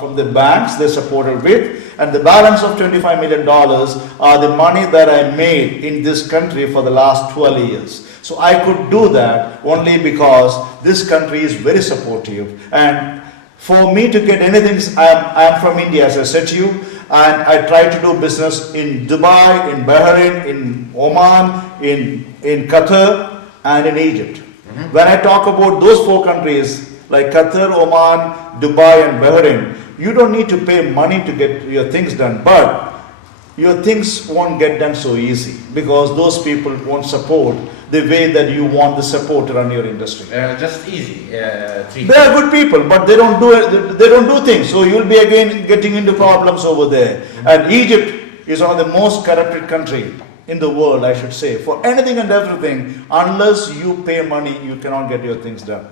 From the banks they supported with, and the balance of $25 million are the money that I made in this country for the last 12 years. So I could do that only because this country is very supportive. And for me to get anything, I am from India, as I said to you, and I try to do business in Dubai, in Bahrain, in Oman, in Qatar, and in Egypt. When I talk about those four countries, like Qatar, Oman, Dubai, and Bahrain, you don't need to pay money to get your things done, but your things won't get done so easy because those people won't support the way that you want the support to run your industry. Just easy. They are good people, but they don't do it. They don't do things. So you'll be again getting into problems over there. And Egypt is one of the most corrupted country in the world, I should say, for anything and everything. Unless you pay money, you cannot get your things done.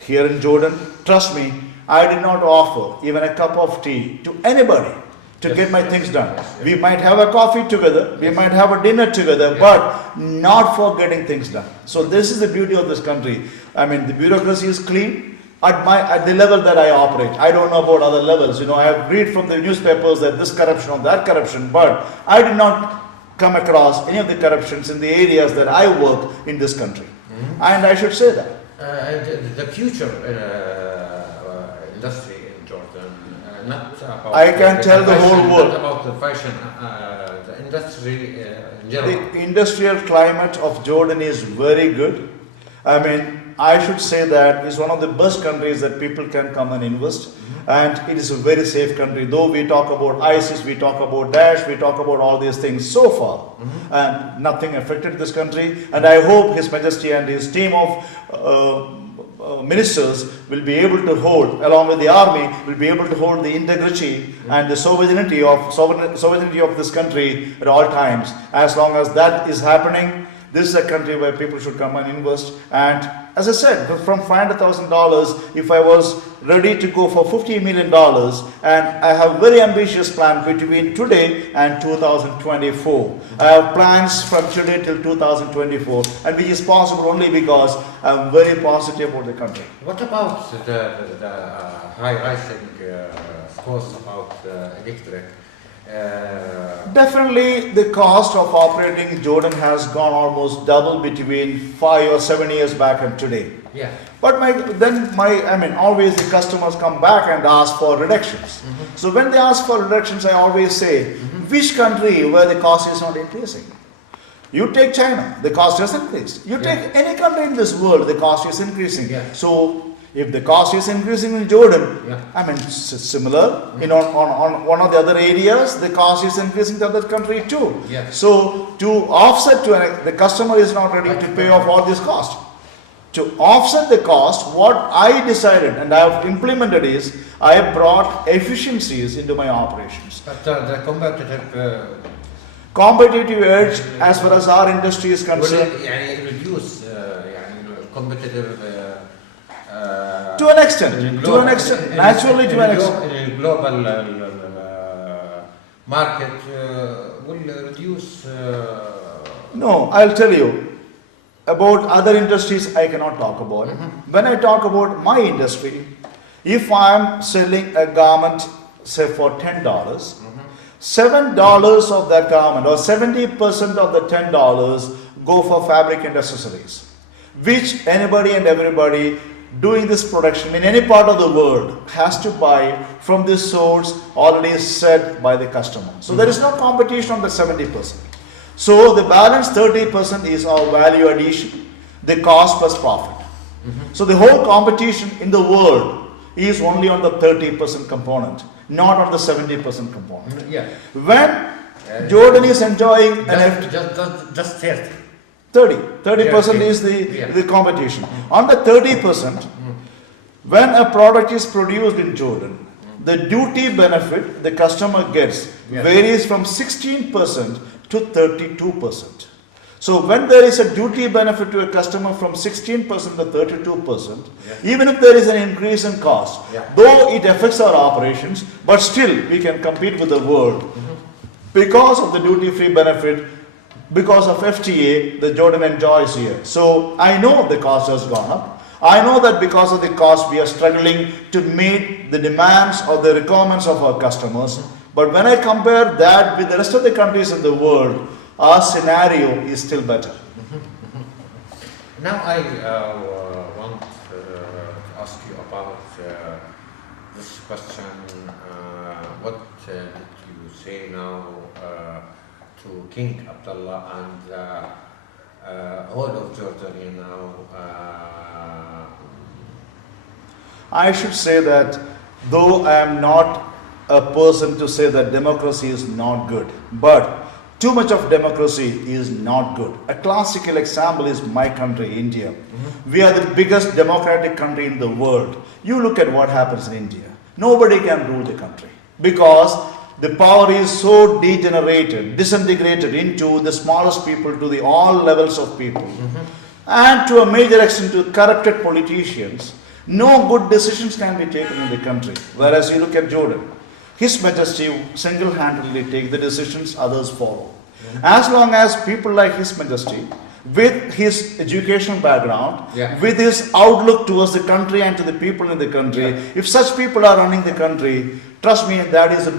Here in Jordan, trust me, I did not offer even a cup of tea to anybody to get my things done. We might have a coffee together, we might have a dinner together, but not for getting things done. So this is the beauty of this country. I mean, the bureaucracy is clean at the level that I operate. I don't know about other levels. You know, I have read from the newspapers that this corruption or that corruption, but I did not come across any of the corruptions in the areas that I work in this country. And I should say that. The future industry in Jordan, not about I can tell the fashion, whole world. not about the fashion, the industry in general. The industrial climate of Jordan is very good. I mean, I should say that it's one of the best countries that people can come and invest. And it is a very safe country. Though we talk about ISIS, we talk about Daesh, we talk about all these things so far. And nothing affected this country. And I hope His Majesty and his team of ministers will be able to hold, along with the army, will be able to hold the integrity and the sovereignty of this country at all times. As long as that is happening, this is a country where people should come and invest. And as I said, from $500,000, if I was ready to go for $50 million, and I have very ambitious plan between today and 2024. I have plans from today till 2024, and which is possible only because I'm very positive about the country. What about the high rising cost about electric? Definitely the cost of operating Jordan has gone almost double between 5 or 7 years back and today. Yeah. But always the customers come back and ask for reductions. So when they ask for reductions, I always say, which country where the cost is not increasing? You take China, the cost has increased. You take any country in this world, the cost is increasing. Yeah. So if the cost is increasing in Jordan, similar, on one of the other areas, the cost is increasing in the other country too. Yeah. So to offset, the customer is not ready to pay off all this cost. To offset the cost, what I decided and I have implemented is, I have brought efficiencies into my operations. But the competitive edge as far as our industry is concerned. will reduce competitive to an extent, naturally to an extent. In a global market will reduce. No, I'll tell you. About other industries, I cannot talk about. When I talk about my industry, if I am selling a garment, say for $10, $7 of that garment or 70% of the $10 go for fabric and accessories, which anybody and everybody doing this production in any part of the world has to buy from this source already set by the customer. So there is no competition on the 70%. So the balance 30% is our value addition, the cost plus profit. So the whole competition in the world is only on the 30% component, not on the 70% component. Yeah. When Jordan is enjoying just 30. 30% is the competition. On the 30%, when a product is produced in Jordan, the duty benefit the customer gets varies from 16% to 32%. So when there is a duty benefit to a customer from 16% to 32%, even if there is an increase in cost, though it affects our operations, but still we can compete with the world because of the duty-free benefit, because of FTA, the Jordan enjoys here. So I know the cost has gone up. I know that because of the cost we are struggling to meet the demands or the requirements of our customers. But when I compare that with the rest of the countries in the world, our scenario is still better. Now I want to ask you about this question. What did you say now to King Abdullah and all of Jordan now? I should say that though I am not a person to say that democracy is not good, but too much of democracy is not good. A classical example is my country, India. We are the biggest democratic country in the world. You look at what happens in India. Nobody can rule the country because the power is so degenerated, disintegrated into the smallest people to the all levels of people. And to a major extent to corrupted politicians. No good decisions can be taken in the country. Whereas you look at Jordan. His Majesty single-handedly take the decisions, others follow. As long as people like His Majesty, with his educational background, with his outlook towards the country and to the people in the country, if such people are running the country, trust me, that is the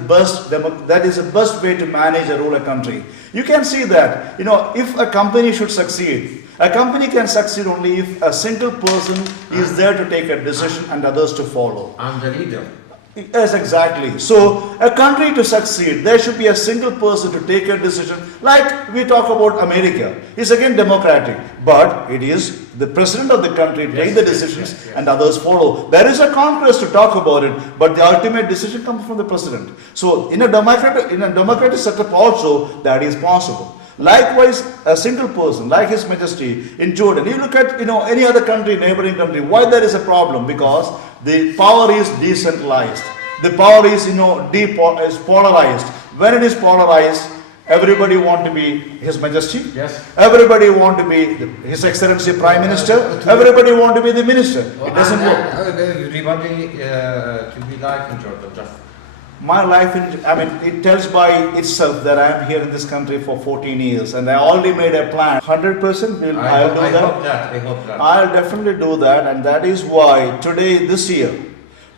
best way to manage or rule a country. You can see that, if a company should succeed, a company can succeed only if a single person is there to take a decision and others to follow. I'm the leader. Yes, exactly. So, a country to succeed, there should be a single person to take a decision. Like we talk about America, it's again democratic, but it is the president of the country take the decisions and others follow. There is a Congress to talk about it, but the ultimate decision comes from the president. So, in a democratic setup also, that is possible. Likewise, a single person like His Majesty in Jordan, you look at any other country, neighboring country, why there is a problem? Because the power is decentralized. The power is is polarized. When it is polarized, everybody want to be His Majesty. Yes. Everybody want to be His Excellency Prime Minister. Everybody want to be the minister. It doesn't work. Everybody to be like in Jordan, just. My life, it tells by itself that I am here in this country for 14 years and I already made a plan. 100% I'll do that. I hope that. I'll definitely do that, and that is why today, this year,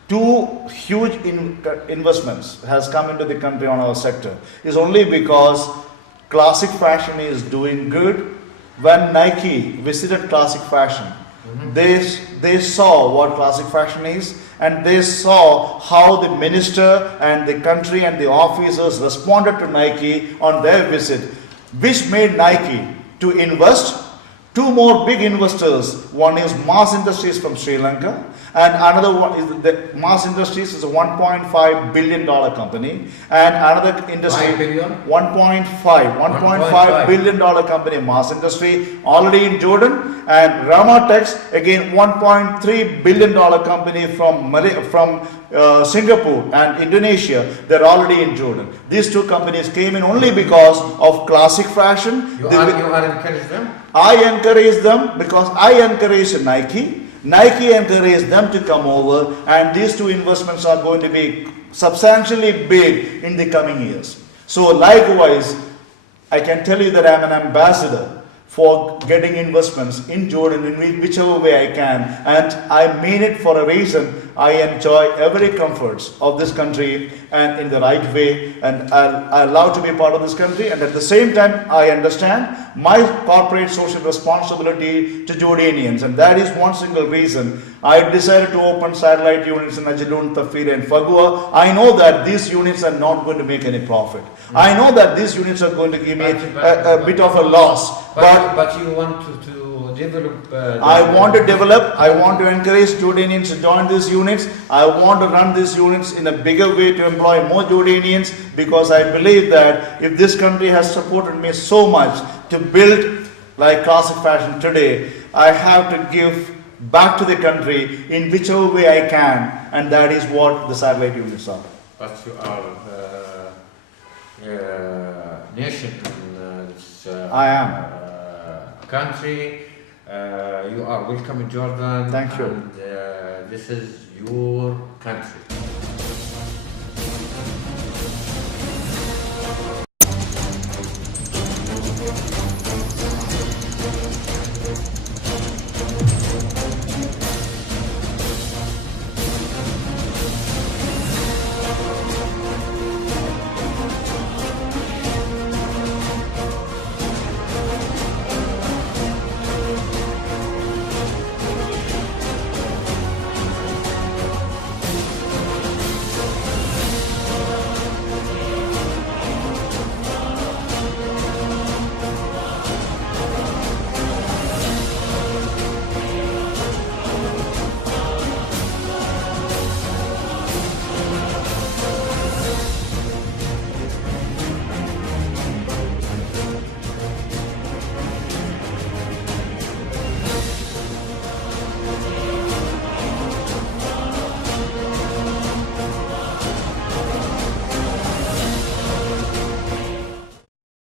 2 huge investments has come into the country on our sector. Is only because classic fashion is doing good. When Nike visited classic fashion, they saw what classic fashion is, and they saw how the minister and the country and the officers responded to Nike on their visit, which made Nike to invest. 2 more big investors. One is Mass Industries from Sri Lanka, and another one is the Mass Industries is a $1.5 billion company, and another industry $1.5 billion company, Mass Industry, already in Jordan, and Ramatex, again $1.3 billion company from Singapore and Indonesia. They're already in Jordan. These 2 companies came in only because of classic fashion. You are encourage them? I encourage them because I encourage Nike. Nike encouraged them to come over, and these 2 investments are going to be substantially big in the coming years. So likewise, I can tell you that I am an ambassador for getting investments in Jordan in whichever way I can, and I mean it for a reason. I enjoy every comforts of this country and in the right way, and I love to be part of this country, and at the same time I understand my corporate social responsibility to Jordanians, and that is one single reason I decided to open satellite units in Ajalun, Tafir and Fagua. I know that these units are not going to make any profit. I know that these units are going to give me a bit of a loss. But you want to develop. I want to develop, I want to encourage Jordanians to join these units. I want to run these units in a bigger way to employ more Jordanians, because I believe that if this country has supported me so much to build like classic fashion today, I have to give back to the country in whichever way I can, and that is what the satellite units are. But you are nation in this I am. country. You are welcome in Jordan. Thank you. And this is your country.